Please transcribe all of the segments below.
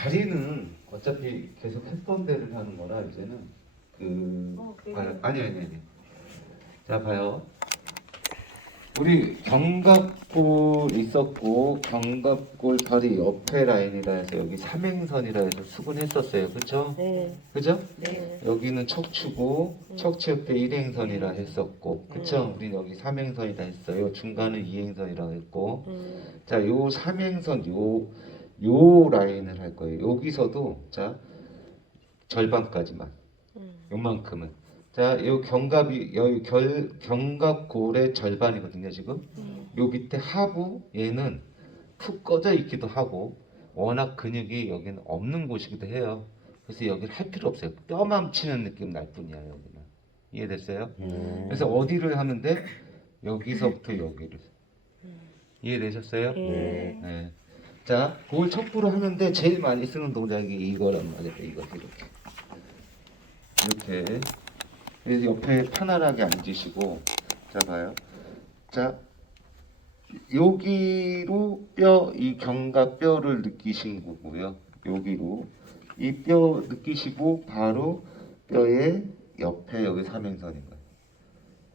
자리는 어차피 계속 했던 데를 하는 거라 이제는 그 어, 네. 봐요. 아니 아니 아니. 자 봐요. 우리 견갑골 있었고 견갑골 다리 옆에 라인이라 해서 여기 삼행선이라 해서 수근했었어요. 그렇죠? 네. 그죠? 네. 여기는 척추고 척추 옆에 일행선이라 했었고 그쵸? 우리 여기 삼행선이라 했어요. 중간은 이행선이라고 했고 음. 자, 요 삼행선 요, 요 라인을 할 거예요. 여기서도 자 절반까지만 음. 요만큼은 자, 요 견갑이 여기 결 견갑골의 절반이거든요, 지금. 음. 요 밑에 하부 얘는 푹 꺼져 있기도 하고 워낙 근육이 여기는 없는 곳이기도 해요. 그래서 여기를 할 필요 없어요. 뼈만 치는 느낌 날 뿐이야 여기는. 이해됐어요? 그래서 어디를 하는데 여기서부터 여기를. 이해되셨어요? 네. 네. 자, 그걸 척부로 하는데 제일 많이 쓰는 동작이 이거란 말이에요. 이거 이렇게. 이렇게. 그래서 옆에 편안하게 앉으시고, 자 봐요. 자, 여기로 뼈, 이 견갑 뼈를 느끼신 거고요. 여기로 이 뼈 느끼시고 바로 뼈의 옆에 여기 삼행선인 거예요.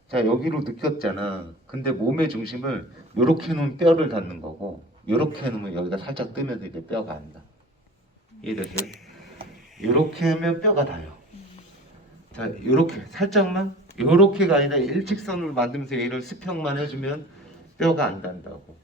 자 여기로 느꼈잖아. 근데 몸의 중심을 이렇게 놓으면 뼈를 닿는 거고 이렇게 놓으면 여기가 살짝 뜨면서 이제 뼈가 안다. 이해됐어요? 이렇게 하면 뼈가 닿아요. 자 이렇게 살짝만 이렇게가 아니라 일직선을 만들면서 얘를 수평만 해주면 뼈가 안 닿는다고.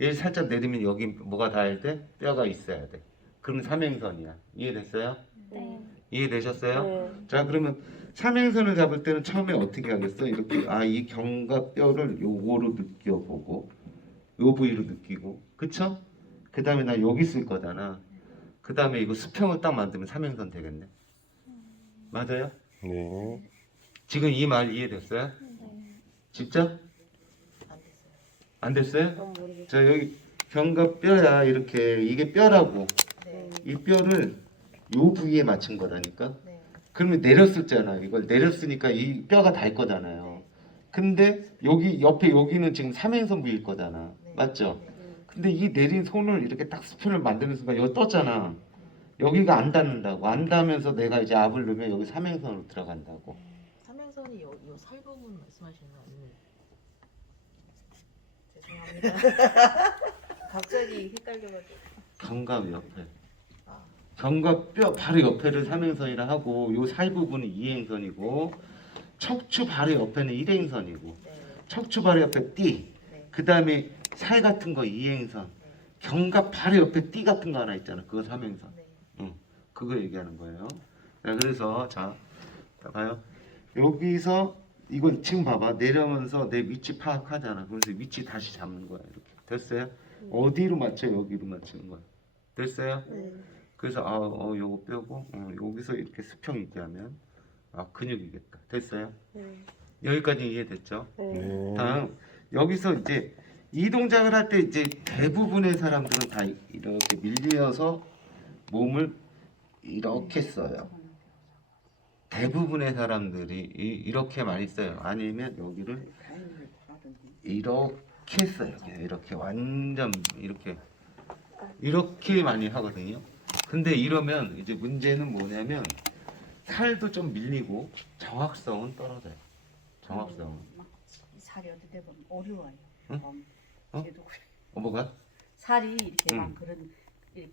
얘를 살짝 내리면 여기 뭐가 닿을 때 뼈가 있어야 돼. 그럼 삼행선이야. 이해됐어요? 네. 이해되셨어요? 네. 자 그러면 삼행선을 잡을 때는 처음에 어떻게 하겠어? 이렇게 아 이 견갑뼈를 요거로 느껴보고 요 부위로 느끼고 그쵸? 그 다음에 나 여기 쓸 거잖아 그 다음에 이거 수평을 딱 만들면 삼행선 되겠네 맞아요? 네. 지금 이 말 이해됐어요? 진짜? 안 됐어요? 어, 모르겠어요. 자 여기 견갑뼈야 이렇게 이게 뼈라고 네. 이 뼈를 요 부위에 맞춘 거라니까 네. 그러면 내렸었잖아요. 이걸 내렸으니까 이 뼈가 달 거잖아요. 근데 여기 옆에 여기는 지금 삼행선 부위일 거잖아. 맞죠? 근데 이 내린 손을 이렇게 딱 수편을 만드는 순간 여기 떴잖아. 여기가 안 닿는다고. 안 닿으면서 내가 이제 압을 넣으면 여기 삼행선으로 들어간다고. 삼행선이 요, 요 살 부분 말씀하시는 거 아니에요? 죄송합니다. 갑자기 헷갈려가지고. 견갑 옆에. 아, 견갑 뼈 바로 옆에를 삼행선이라 하고 요 살 부분은 이행선이고 척추 바로 옆에는 일행선이고 네. 척추 바로 옆에 띠. 네. 그 다음에 살 같은 거 이행선. 견갑 바로 옆에 띠 같은 거 하나 있잖아. 그거 삼행선. 네. 응, 그거 얘기하는 거예요. 자, 그래서 자, 자, 봐요. 여기서 이건 지금 봐봐 내려면서 내 위치 파악하잖아. 그래서 위치 다시 잡는 거야. 이렇게 됐어요? 어디로 맞춰? 여기로 맞추는 거야. 됐어요? 네. 그래서 아, 어, 요거 빼고 어, 여기서 이렇게 수평 있게 하면 아 근육이겠다. 됐어요? 네. 여기까지 이해됐죠? 네. 네. 다음 여기서 이제 이 동작을 할 때 이제 대부분의 사람들은 다 이렇게 밀려서 몸을 이렇게 써요. 대부분의 사람들이 이, 이렇게 많이 써요. 아니면 여기를 이렇게 써요. 이렇게 완전 이렇게 이렇게 많이 하거든요. 근데 이러면 이제 문제는 뭐냐면 살도 좀 밀리고 정확성은 떨어져요. 정확성은. 막 살이 어떻게 보면 어려워요. 응? 음, 어? 그래. 어, 뭐가? 살이 이렇게 응. 막 그런 이렇게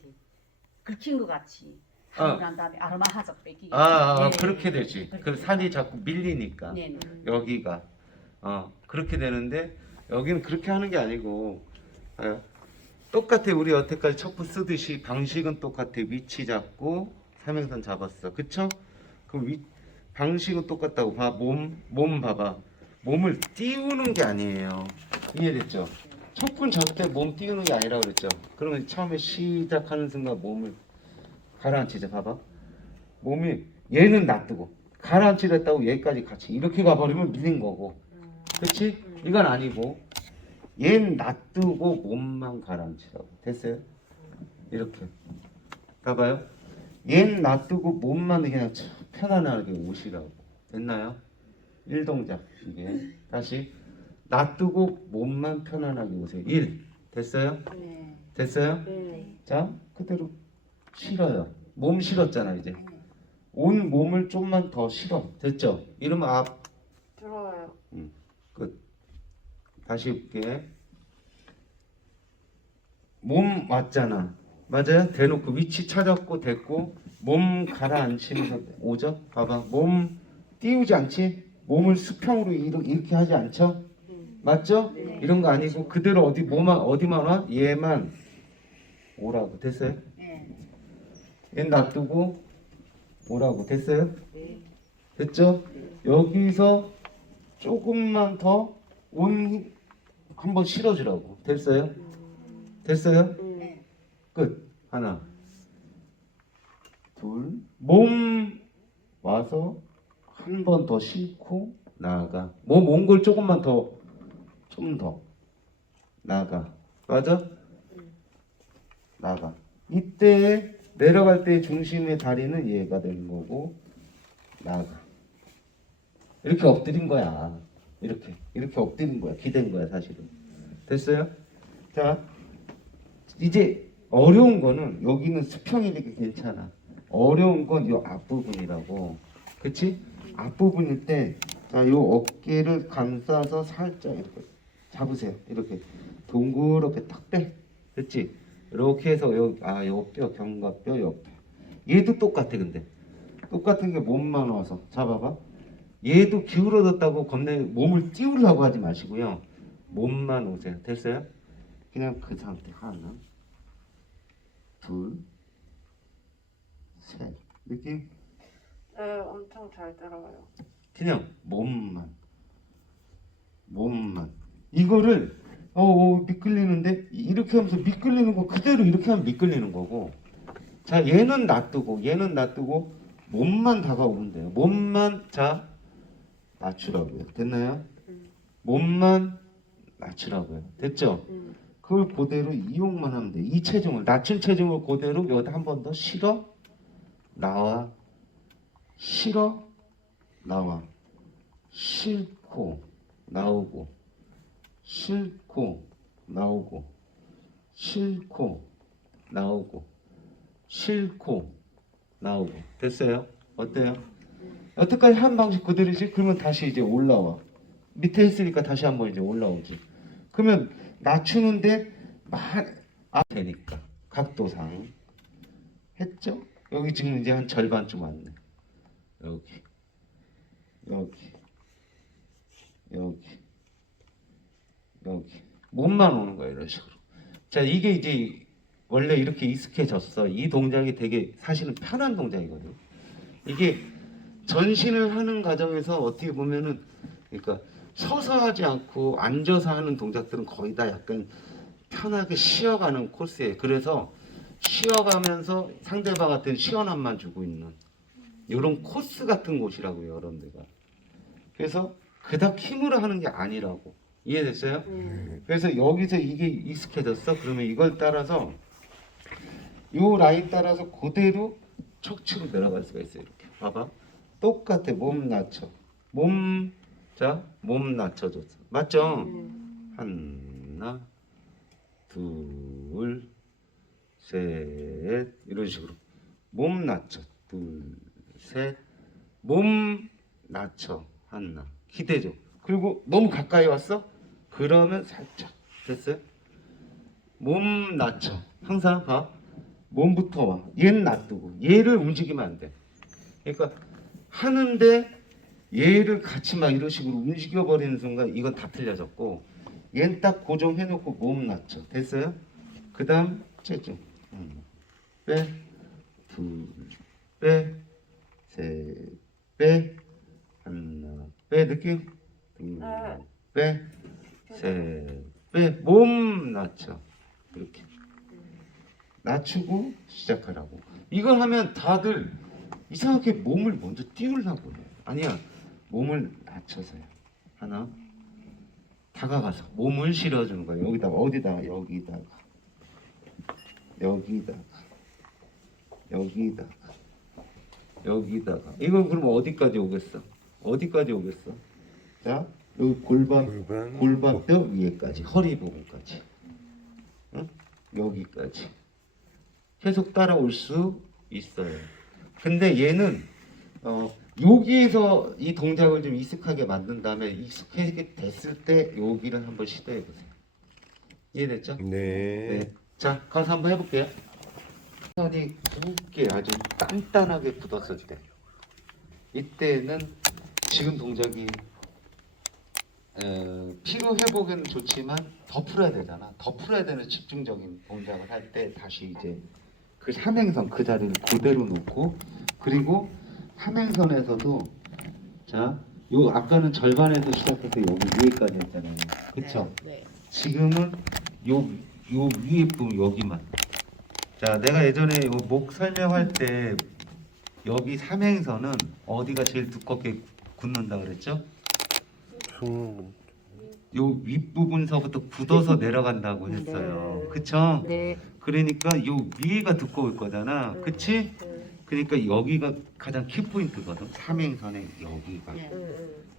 긁힌 것 같이 어. 하고 난 다음에 아로마 하적 뺏기. 아, 아 네. 그렇게 되지. 그렇게 그 살이 자꾸 밀리니까 네, 네. 여기가 어 그렇게 되는데 여기는 그렇게 하는 게 아니고 어, 똑같아 우리 여태까지 척부 쓰듯이 방식은 똑같아 위치 잡고 삼행선 잡았어 그쵸? 그럼 위 방식은 똑같다고 봐 몸 몸 봐봐 몸을 띄우는 게 아니에요 이해됐죠? 척부는 절대 몸 띄우는 게 아니라고 그랬죠. 그러면 처음에 시작하는 순간 몸을 가라앉히자 봐봐. 몸이 얘는 놔두고 가라앉히랬다고 얘까지 같이 이렇게 가버리면 밀린 거고. 그렇지? 이건 아니고 얘는 놔두고 몸만 가라앉히라고. 됐어요? 이렇게. 봐봐요. 얘는 놔두고 몸만 그냥 참 편안하게 오시라고. 됐나요? 일동작 이게. 다시 놔두고 몸만 편안하게 오세요 1 됐어요? 네. 됐어요? 네. 자 그대로 실어요. 몸 실었잖아 이제. 온 몸을 좀만 더 실어. 됐죠? 이러면 앞 들어와요. 끝. 다시 볼게. 몸 맞잖아. 맞아요? 대놓고 위치 찾았고 됐고 몸 가라앉히면서 오죠? 봐봐. 몸 띄우지 않지? 몸을 수평으로 이렇게 하지 않죠? 맞죠? 이런 거 아니고 그대로 어디 뭐만 어디만 와? 얘만 오라고 됐어요? 네. 얘 놔두고 오라고 됐어요? 네. 됐죠? 여기서 조금만 더 온 한번 실어주라고 됐어요? 됐어요? 네. 끝 하나 둘 몸 와서 한 번 더 싣고 나아가 몸 온 걸 조금만 더 좀 더 나가 맞아? 나가 이때 내려갈 때 중심의 다리는 얘가 되는 거고 나가 이렇게 엎드린 거야 이렇게 이렇게 엎드린 거야 기댄 거야 사실은 됐어요? 자 이제 어려운 거는 여기는 수평이니까 괜찮아. 어려운 건 이 앞부분이라고. 그치? 앞부분일 때, 자, 요 어깨를 감싸서 살짝 이렇게 잡으세요. 이렇게 동그랗게 탁 빼. 됐지? 이렇게 해서 요, 아, 요 뼈, 견갑뼈, 요 뼈. 얘도 똑같아, 근데. 똑같은 게 몸만 와서. 잡아봐. 얘도 기울어졌다고 겁내 몸을 띄우려고 하지 마시고요. 몸만 오세요. 됐어요? 그냥 그 상태 하나, 둘, 셋. 느낌? 네, 엄청 잘 들어와요. 그냥 몸만, 몸만. 이거를 어, 어 미끌리는데 이렇게 하면서 미끌리는 거 그대로 이렇게 하면 미끌리는 거고. 자, 얘는 놔두고 얘는 놔두고 몸만 다가오면 돼요. 몸만 자 낮추라고요. 됐나요? 몸만 낮추라고요. 됐죠? 음. 그걸 그대로 이용만 하면 돼. 이 체중을 낮춘 체중을 그대로 여기다 한 번 더 실어 나와 실어 나와 싣고 나오고 싣고 나오고 싣고 나오고 싣고 나오고 됐어요? 어때요? 여태까지 한 방식 그대로지? 그러면 다시 이제 올라와 밑에 했으니까 다시 한번 이제 올라오지 그러면 낮추는데 만 아, 되니까 각도상 했죠? 여기 지금 이제 한 절반쯤 왔네. 여기 여기 여기 여기 몸만 오는 거야 이런 식으로. 자 이게 이제 원래 이렇게 익숙해졌어. 이 동작이 되게 사실은 편한 동작이거든. 이게 전신을 하는 과정에서 어떻게 보면은 그러니까 서서 하지 않고 앉아서 하는 동작들은 거의 다 약간 편하게 쉬어가는 코스예요. 그래서 쉬어가면서 상대방한테 시원함만 주고 있는 이런 코스 같은 곳이라고요, 여러분 데가. 그래서 그닥 힘으로 하는 게 아니라고 이해됐어요? 네. 그래서 여기서 이게 익숙해졌어. 그러면 이걸 따라서 요 라인 따라서 그대로 척추로 내려갈 수가 있어요. 이렇게 봐봐. 똑같아. 몸 낮춰. 몸, 자, 몸 낮춰줬어. 맞죠? 음. 하나, 둘, 셋 이런 식으로 몸 낮춰. 둘, 셋. 몸 낮춰. 하나. 기대죠. 그리고 너무 가까이 왔어? 그러면 살짝 됐어요? 몸 낮춰. 항상 봐. 몸부터 와. 얘는 놔두고 얘를 움직이면 안 돼. 그러니까 하는데 얘를 같이 막 이런 식으로 움직여 버리는 순간 이건 다 틀려졌고 얘는 딱 고정해 놓고 몸 낮춰. 됐어요? 그 다음 체중. 하나, 빼, 둘, 빼, 셋, 빼, 하나, 빼 느낌? 둘, 네. 빼, 셋, 빼, 몸 낮춰. 이렇게. 낮추고 시작하라고. 이걸 하면 다들 이상하게 몸을 먼저 띄우려고 해. 아니야. 몸을 낮춰서요. 하나. 다가가서 몸을 실어주는 거예요. 여기다가 어디다가 여기다가 여기다가 여기다가 여기다가 이건 그럼 어디까지 오겠어? 어디까지 오겠어? 자 여기 골반 골반 골반뼈 위에까지 허리 부분까지 응? 여기까지 계속 따라올 수 있어요. 근데 얘는 어, 여기에서 이 동작을 좀 익숙하게 만든 다음에 익숙하게 됐을 때 여기를 한번 시도해 보세요. 이해됐죠? 네. 네. 자, 가서 한번 해볼게요. 선이 굵게 아주 단단하게 굳었을 때, 이때는 지금 동작이 에, 피로 회복에는 좋지만 더 풀어야 되잖아. 더 풀어야 되는 집중적인 동작을 할 때 다시 이제 그 삼행선 그 자리를 그대로 놓고 그리고 삼행선에서도 자, 요 아까는 절반에서 시작해서 여기 위에까지 했잖아요. 그쵸? 네. 지금은 요, 요 위에 부분 여기만. 자, 내가 예전에 요 목 설명할 때 여기 삼행선은 어디가 제일 두껍게 굳는다 그랬죠? 음, 요 윗부분서부터 굳어서 내려간다고 했어요. 그쵸? 네. 그러니까 요 위에가 두꺼울 거잖아. 음. 그치? 응, 그러니까 여기가 가장 키포인트거든. 삼행선의 여기가. 네.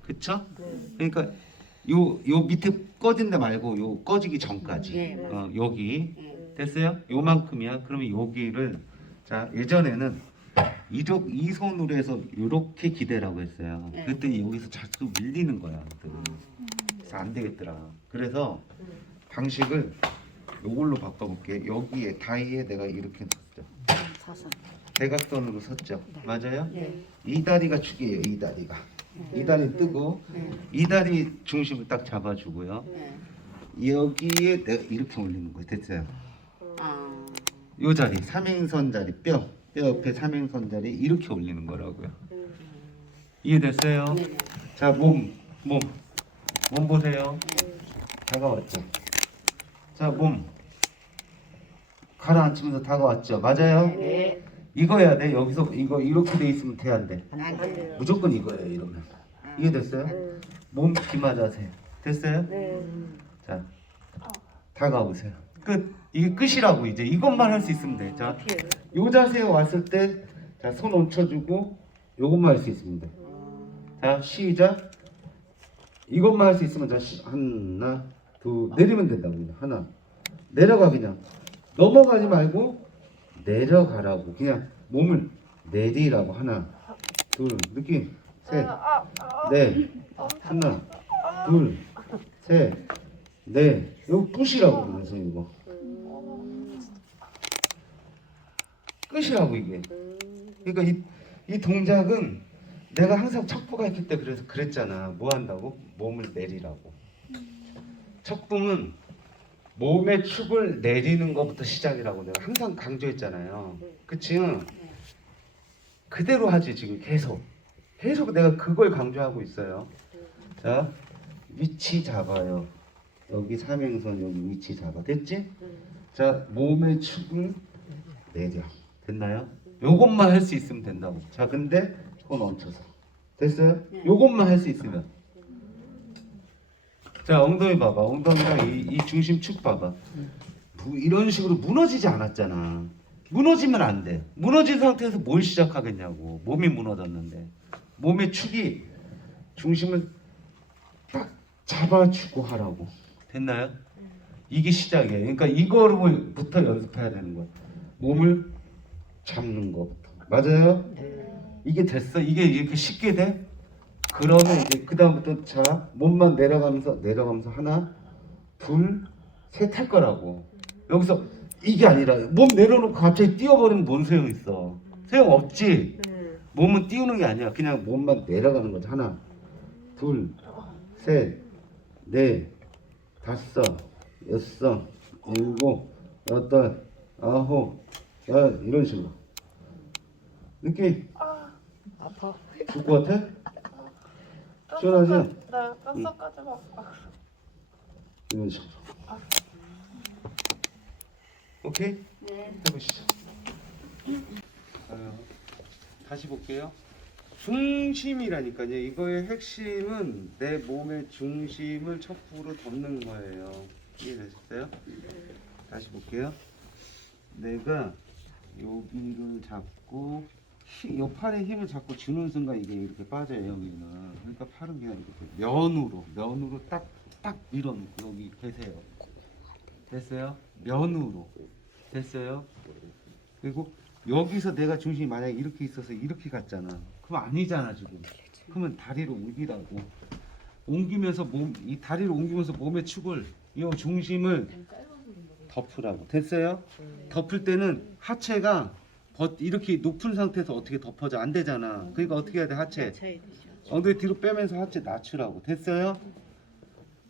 그쵸? 응. 그러니까 요, 요 밑에 꺼진다 말고 요 꺼지기 전까지. 네. 어, 여기. 네. 됐어요? 요만큼이야. 그러면 여기를 자 예전에는 이쪽 이 손으로 해서 이렇게 기대라고 했어요. 네. 그랬더니 여기서 자꾸 밀리는 거야. 그래서 안 되겠더라. 그래서 방식을 요걸로 바꿔볼게. 여기에 다이에 내가 이렇게 섰죠. 사선. 대각선으로 섰죠. 맞아요? 네. 이 다리가 축이에요. 이 다리가. 이 다리 뜨고 네. 이 다리 중심을 딱 잡아주고요. 네. 여기에 내가 이렇게 올리는 거예요. 됐어요? 아. 요 자리 삼행선 자리 뼈, 뼈 옆에 삼행선 자리 이렇게 올리는 거라고요. 이해됐어요? 네. 자, 몸, 몸, 몸 보세요. 다가왔죠. 자, 몸 가라앉히면서 다가왔죠. 맞아요? 네. 이거 해야 돼. 여기서 이거 이렇게 돼 있으면 돼 안 돼? 안 돼요. 무조건 이거예요. 이러면 이해됐어요? 응. 몸 기맞아세요. 됐어요? 네. 자, 다가오세요. 끝. 이게 끝이라고 이제 이것만 할 수 있으면 돼. 자? 요 자세에 왔을 때, 자, 손 얹혀주고, 요것만 할 수 있습니다. 자, 시작. 이것만 할 수 있으면, 자, 시, 하나, 둘, 내리면 된다고, 그냥. 하나. 내려가, 그냥. 넘어가지 말고, 내려가라고. 그냥 몸을 내리라고. 하나, 둘, 느낌. 셋, 아, 아, 넷, 하나, 둘, 셋, 넷. 이거 끝이라고, 그래서 이거. 끝이라고, 이게. 그러니까 이, 이 동작은 내가 항상 척부가 있기 때문에 그래서 그랬잖아. 뭐 한다고? 몸을 내리라고. 척부는 몸의 축을 내리는 것부터 시작이라고 내가 항상 강조했잖아요. 그치? 그대로 하지 지금 계속. 계속 내가 그걸 강조하고 있어요. 자, 위치 잡아요. 여기 삼행선 여기 위치 잡아. 됐지? 자, 몸의 축을 내려. 됐나요? 요것만 할 수 있으면 된다고. 자, 근데 손 얹혀서. 됐어요? 요것만 할 수 있으면. 자, 엉덩이 봐봐. 엉덩이랑 이, 이 중심 축 봐봐. 부- 이런 식으로 무너지지 않았잖아. 무너지면 안 돼. 무너진 상태에서 뭘 시작하겠냐고. 몸이 무너졌는데. 몸의 축이 중심을 딱 잡아주고 하라고. 됐나요? 이게 시작이에요. 그러니까 이거로부터 연습해야 되는 거야. 몸을 잡는 것부터. 맞아요? 이게 됐어? 이게 이렇게 쉽게 돼? 그러면 이제 그 다음부터 자 몸만 내려가면서 내려가면서 하나, 둘, 셋할 거라고. 여기서 이게 아니라 몸 내려놓고 갑자기 뛰어버리면 뭔 소용 있어? 소용 없지. 응. 몸은 띄우는 게 아니야. 그냥 몸만 내려가는 거지. 하나, 둘, 셋, 넷, 다섯, 여섯, 일곱, 여덟, 아홉, 열 이런 식으로. 느낌 아파. 좋을 것 같아? 시원하지? 나 깜짝까지 막. 이런 식으로. 오케이? 네. 해보시죠. 어, 다시 볼게요. 중심이라니까요. 이거의 핵심은 내 몸의 중심을 척부로 덮는 거예요. 이해되셨어요? 다시 볼게요. 내가 여기를 잡고 히, 요 팔에 힘을 잡고 주는 순간 이게 이렇게 빠져요 여기는. 그러니까 팔은 그냥 이렇게 면으로 면으로 딱 딱 밀어놓고 여기 계세요. 됐어요? 면으로 됐어요? 그리고 여기서 내가 중심이 만약에 이렇게 있어서 이렇게 갔잖아. 그럼 아니잖아 지금. 그러면 다리를 옮기라고. 옮기면서 몸 이 다리를 옮기면서 몸의 축을 이 중심을 덮으라고. 됐어요? 덮을 때는 하체가 버- 이렇게 높은 상태에서 어떻게 덮어져 안 되잖아. 그러니까 어떻게 해야 돼 하체? 차이 되죠. 엉덩이 뒤로 빼면서 하체 낮추라고. 됐어요?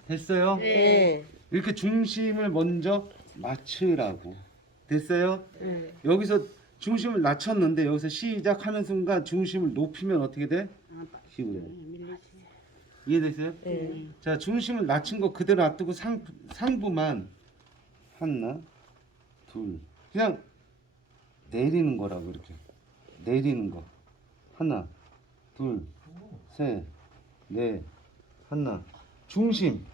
됐어요? 네. 이렇게 중심을 먼저 맞추라고. 됐어요? 네. 여기서 중심을 낮췄는데 여기서 시작하는 순간 중심을 높이면 어떻게 돼? 기울어요. 이해됐어요? 네. 자, 중심을 낮춘 거 그대로 놔두고 상, 상부만 하나, 둘. 그냥 내리는 거라고 이렇게. 내리는 거. 하나, 둘, 셋, 넷, 하나. 중심,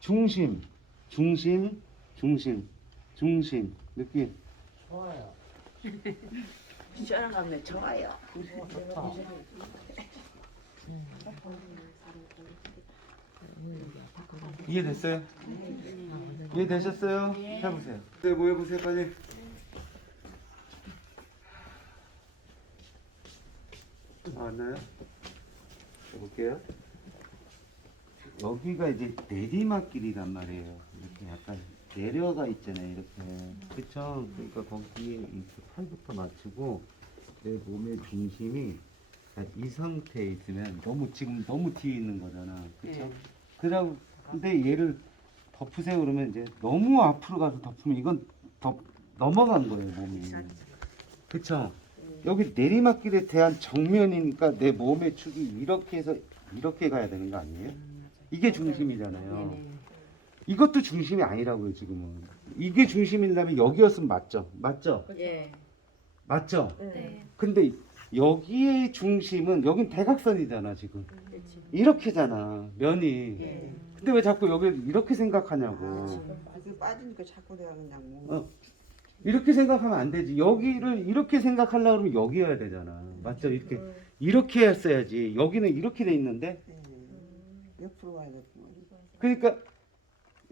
중심, 중심, 중심, 중심. 느낌. 시원하네 좋아요. 이해됐어요? 이해되셨어요? 해보세요. 네, 뭐 해보세요, 빨리. 아, 나요? 해볼게요. 여기가 이제 내리막길이란 말이에요. 이렇게 약간 내려가 있잖아요, 이렇게. 그쵸? 그러니까 거기에 이렇게 팔부터 맞추고 내 몸의 중심이 이 상태에 있으면 너무 지금 너무 뒤에 있는 거잖아. 그쵸? 네. 그다음 근데 얘를 덮으세요 그러면 이제 너무 앞으로 가서 덮으면 이건 덮 넘어간 거예요 몸이. 그쵸? 여기 내리막길에 대한 정면이니까 내 몸의 축이 이렇게 해서 이렇게 가야 되는 거 아니에요? 이게 중심이잖아요. 이것도 중심이 아니라고요 지금은. 이게 중심이라면 여기였으면 맞죠? 맞죠? 예. 맞죠? 네. 근데 여기의 중심은 여긴 대각선이잖아 지금. 그렇지. 이렇게잖아 면이. 예. 근데 왜 자꾸 여기 이렇게 생각하냐고. 그게 빠지니까 자꾸 내가 그냥 뭐 어. 이렇게 생각하면 안 되지. 여기를 이렇게 생각하려고 그러면 여기여야 되잖아. 맞죠? 이렇게 이렇게 했어야지. 여기는 이렇게 돼 있는데. 옆으로 되구만. 그러니까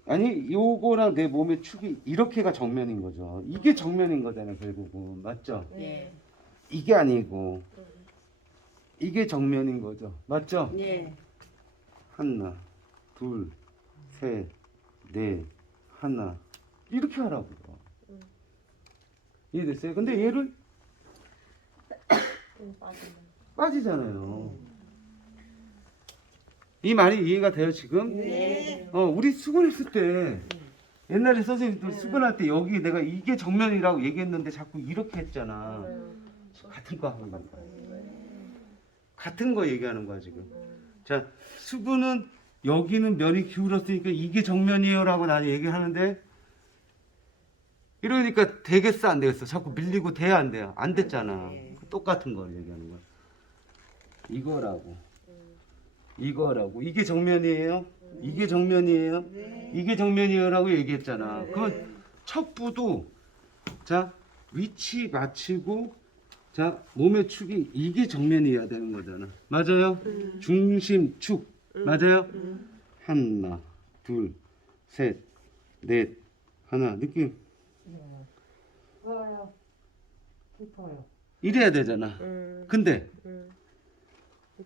아니 요거랑 내 몸의 축이 이렇게가 정면인 거죠. 이게 정면인 거잖아요, 결국은. 맞죠? 예. 이게 아니고 이게 정면인 거죠. 맞죠? 예. 하나, 둘, 셋, 넷, 하나. 이렇게 하라고요. 이해됐어요? 근데 얘를 빠지잖아요. 이 말이 이해가 돼요, 지금? 네. 어, 우리 수근했을 때 옛날에 선생님들 수근할 때 여기 내가 이게 정면이라고 얘기했는데 자꾸 이렇게 했잖아. 같은 거 하는 거야. 같은 거 얘기하는 거야, 지금. 자, 수근은 여기는 면이 기울었으니까 이게 정면이에요라고 나는 얘기하는데 이러니까 되겠어 안 되겠어. 자꾸 밀리고 돼야 안 돼요. 안 됐잖아. 똑같은 걸 얘기하는 거야. 이거라고. 이거라고. 이게 정면이에요? 이게 정면이에요? 이게 정면이에요라고 얘기했잖아. 그러면 척부도 자 위치 맞추고 자 몸의 축이 이게 정면이어야 되는 거잖아. 맞아요? 중심 축. 맞아요? 하나 둘 셋 넷. 하나 느낌 이래야 되잖아 음, 근데 음.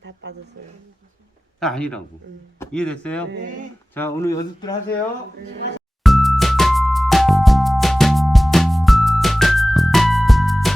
다 빠졌어요. 아니라고 이해됐어요? 네. 자 오늘 연습들 하세요